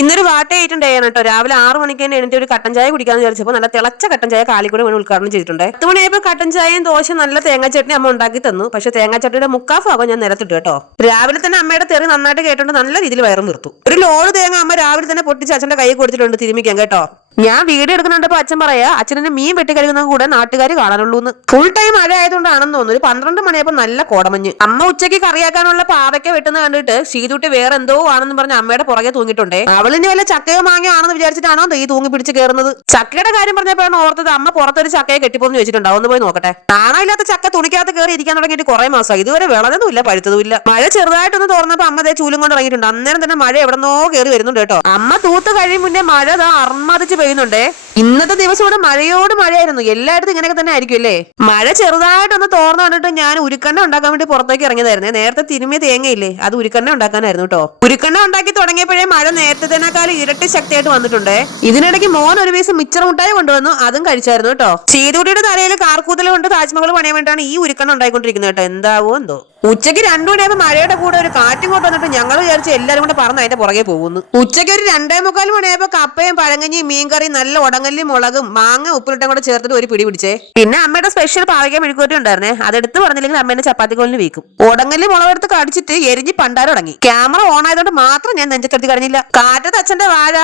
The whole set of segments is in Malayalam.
ഇന്നൊരു വാട്ടയായിട്ടുണ്ട് കേട്ടോ. രാവിലെ 6 മണിക്ക് തന്നെ എണീറ്റ് ഒരു കട്ടൻ ചായ കുടിക്കാന്ന് വിചാരിച്ചപ്പോൾ നല്ല തിളച്ച കട്ടൻ ചായ കാലിക്കൂടെ വീണ് ഉദ്ഘാടനം ചെയ്തിട്ടുണ്ട്. 10 മണിയായപ്പോൾ കട്ടൻ ചായയും ദോശ നല്ല തേങ്ങാ ചട്നി അമ്മ ഉണ്ടാക്കി തന്നു. പക്ഷെ തേങ്ങാ ചട്നിയുടെ മുക്കാഭാഗം ഞാൻ നിരത്തിട്ടു കേട്ടോ. രാവിലെ തന്നെ അമ്മയുടെ തെറി നന്നായിട്ട് കേട്ടോണ്ട് നല്ല രീതിയിൽ വയറും വീർത്തു. ഒരു ലോഡ് തേങ്ങ അമ്മ രാവിലെ തന്നെ പൊട്ടിച്ച് അച്ഛന്റെ കൈ കൊടുത്തിട്ടുണ്ട് തിരുമിക്കാൻ കേട്ടോ. ഞാൻ വീഡിയോ എടുക്കുന്നുണ്ടപ്പോ അച്ഛൻ പറയാ അച്ഛനെ മീൻ വെട്ടി കഴിക്കുന്ന കൂടെ നാട്ടുകാർ കാണാനുള്ളൂ. ഫുൾ ടൈം മഴ ആയതുകൊണ്ടാണെന്ന് തോന്നുന്നു. ഒരു 12 മണിയപ്പോ നല്ല കോടമഞ്ഞ്. അമ്മ ഉച്ചയ്ക്ക് കറിയാക്കാനുള്ള പാവയ്ക്ക വെട്ടുന്ന കണ്ടിട്ട് ഷീതുട്ടി വേറെ എന്തോ ആണെന്ന് പറഞ്ഞ് അമ്മയുടെ പുറകെ തൂങ്ങിയിട്ടുണ്ടേ. അവളിന് വല്ല ചക്കയോ മാങ്ങയോ ആണെന്ന് വിചാരിച്ചിട്ടാണോ ഈ തൂങ്ങി പിടിച്ച് കയറുന്നത്. ചക്കയുടെ കാര്യം പറഞ്ഞപ്പോഴാണ് ഓർത്തത് അമ്മ പുറത്തൊരു ചക്കയെ കെട്ടിപ്പോന്ന് വെച്ചിട്ടുണ്ടാവും. ഒന്ന് പോയി നോക്കട്ടെ. നാണമില്ലാത്ത ചക്ക തുണിക്കകത്ത് കയറി ഇരിക്കാൻ തുടങ്ങിയിട്ട് കുറെ മാസം ഇതുവരെ വിളഞ്ഞതുമില്ല പഴുത്തതുമില്ല. മഴ ചെറുതായിട്ടൊന്ന് തുറന്നപ്പോ അമ്മ ദേ ചൂലും കൊണ്ട് ഇറങ്ങിയിട്ടുണ്ട്. അന്നേരം തന്നെ മഴ എവിടെന്നോ കയറി വരുന്നുണ്ട് കേട്ടോ. അമ്മ തൂത്ത് കഴിയും മുന്നേ മഴ അർമാദിച്ച് പെയ്യുന്നുണ്ടേ. ഇന്നത്തെ ദിവസം ഇവിടെ മഴയോട് മഴയായിരുന്നു. എല്ലായിടത്തും ഇങ്ങനെയൊക്കെ തന്നെ ആയിരിക്കും അല്ലേ. മഴ ചെറുതായിട്ടൊന്ന് തോർന്നു കണ്ടിട്ട് ഞാൻ ഉരുക്കണ്ണ ഉണ്ടാക്കാൻ വേണ്ടി പുറത്തേക്ക് ഇറങ്ങിയതായിരുന്നേ. നേരത്തെ തിരുമിയ തേങ്ങയില്ലേ, അത് ഉരുക്കണ്ണ ഉണ്ടാക്കാനായിരുന്നു കേട്ടോ. ഉരുക്കണ്ണ ഉണ്ടാക്കി തുടങ്ങിയപ്പോഴേ മഴ നേരത്തേക്കാളും ഇരട്ടി ശക്തിയായിട്ട് വന്നിട്ടുണ്ട്. ഇതിനിടയ്ക്ക് മോൻ ഒരു പീസ് മിച്ചർ മുട്ടായി കൊണ്ടുവന്നു, അതും കഴിച്ചായിരുന്നു കേട്ടോ. ചീതുടിയുടെ തലയിൽ കാർക്കൂതൽ കൊണ്ട് താജ്മഹൽ പണിയാൻ വേണ്ടിയാണ് ഈ ഉരുക്കണ്ണ ഉണ്ടായിക്കൊണ്ടിരിക്കുന്നത് കേട്ടോ. എന്താവോ എന്തോ. ഉച്ചയ്ക്ക് 2 മണിയാകുമ്പോൾ മഴയുടെ കൂടെ ഒരു കാറ്റും കൊണ്ട് വന്നിട്ട് ഞങ്ങൾ വിചാരിച്ച് എല്ലാവരും കൂടെ പറന്ന് അതിന്റെ പുറകെ പോകുന്നു. ഉച്ചയ്ക്ക് ഒരു 2:45 മണിയായപ്പോൾ കപ്പയും പഴങ്കഞ്ഞിയും മീൻകറിയും നല്ല ഉടങ്ങല്ലും മുളകും മാങ്ങ ഉപ്പിലിട്ടും കൂടെ ചേർത്തിട്ട് ഒരു പിടി പിടിച്ചേ. പിന്നെ അമ്മയുടെ സ്പെഷ്യൽ പാവയ്ക്ക മെഴുക്കുവരട്ടി ഉണ്ടായിരുന്നേ. അതെടുത്ത് പറഞ്ഞില്ലെങ്കിൽ അമ്മേന്റെ ചപ്പാത്തി കോലിന് വീക്കും. ഉടങ്ങല്ലും മുളകെടുത്ത് കടിച്ചിട്ട് എരിഞ്ഞ് പണ്ടാരം തുടങ്ങി. ക്യാമറ ഓൺ ആയതുകൊണ്ട് മാത്രം ഞാൻ നെഞ്ചത്തെടുത്ത് കഴിഞ്ഞില്ല. കാറ്റത്ത് അച്ഛന്റെ വാഴ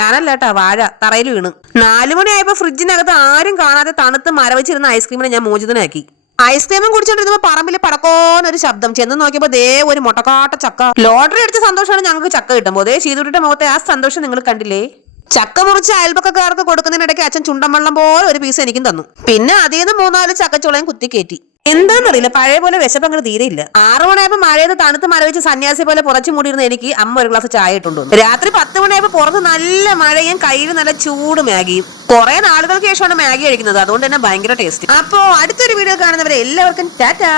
ഞാനല്ല കേട്ടാ വാഴ തറയിൽ വീണു. 4 മണിയായപ്പോൾ ഫ്രിഡ്ജിനകത്ത് ആരും കാണാതെ തണുത്ത് മരവച്ചിരുന്ന ഐസ്ക്രീമിനെ ഞാൻ മോചിതനാക്കി. ഐസ്ക്രീമും കുടിച്ചോണ്ടിരുന്നപ്പോ പറമ്പിൽ പടക്കോന്നൊരു ശബ്ദം. ചെന്ന് നോക്കിയപ്പോ ദേ ഒരു മുട്ടക്കാട്ട ചക്ക. ലോട്ടറി അടിച്ച സന്തോഷമാണ് ഞങ്ങൾക്ക് ചക്ക കിട്ടുമ്പോ. ദേ ഷീതുട്ടിയുടെ മുഖത്തെ ആ സന്തോഷം നിങ്ങൾ കണ്ടില്ലേ. ചക്ക മുറിച്ച് അയൽപക്കക്കാർക്ക് കൊടുക്കുന്നതിനിടയ്ക്ക് അച്ഛൻ ചുണ്ടൻവെള്ളം പോലെ ഒരു പീസ് എനിക്കും തന്നു. പിന്നെ അതിൽ നിന്ന് 3-4 ചക്കച്ചുളയും കുത്തിക്കയറ്റി. എന്താണെന്നറിയില്ല, പഴയ പോലെ വിശപ്പ് അങ്ങനെ തീരെയില്ല. 6 മണിയായപ്പോൾ മഴയത് തണുത്ത് മരവിച്ച് സന്യാസി പോലെ പുറച്ചു മൂടിയിരുന്ന എനിക്ക് അമ്മ ഒരു ഗ്ലാസ് ചായ ഇട്ടുണ്ടോ. രാത്രി 10 മണിയായപ്പോൾ പുറത്ത് നല്ല മഴയും കയ്യിൽ നല്ല ചൂട് മാഗിയും. കുറെ നാളുകൾക്ക് ശേഷമാണ് മാഗി കഴിക്കുന്നത്, അതുകൊണ്ട് തന്നെ ഭയങ്കര ടേസ്റ്റ്. അപ്പോ അടുത്തൊരു വീഡിയോ കാണുന്നവരെ എല്ലാവർക്കും ടാറ്റാ.